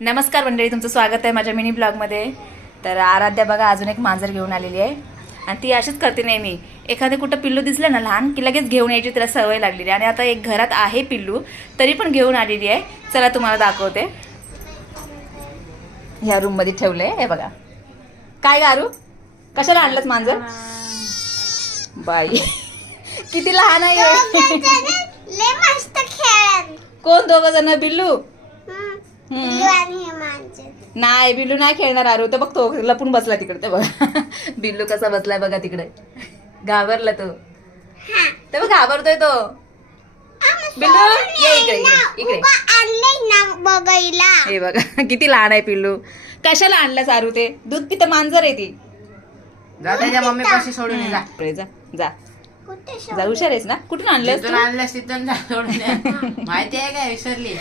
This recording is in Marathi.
नमस्कार मंडळी, तुमचं स्वागत आहे माझ्या मिनी ब्लॉगमध्ये. तर आराध्या बघा अजून एक मांजर घेऊन आलेली आहे आणि ती अशीच करते नेहमी. एखादं कुठं पिल्लू दिसलं ना लहान की लगेच घेऊन यायची, तिला सवय लागलेली. आणि आता एक घरात आहे पिल्लू तरी पण घेऊन आलेली आहे. चला तुम्हाला दाखवते. ह्या रूम मध्ये ठेवलंय हे बघा. काय गारू, कशाला आणलंच मांजर? बाई किती लहान आहे. कोण दोघ जण? बिल्लू? नाही, बिल्लू नाही खेळणार. आरू तर बघतो लपून बसला तिकडे. ते बघा बिल्लू कसा बसलाय बघा तिकडे. घाबरला तो. ते बघ घाबरतोय तो. बिल्लू ये इकडे इकडे इकडे. हे बघा किती लहान आहे पिल्लू. कशाला आणलं सारू? ते दूध पितं मांजर आहे ती. जा त्याच्या मम्मी पाशी सोडून ये, जा. जा जा जा, हुशार आहेस ना. कुठून आणलंस तू? आणलंस तिथून जा सोडून ये. माहिती आहे काय? विसरली.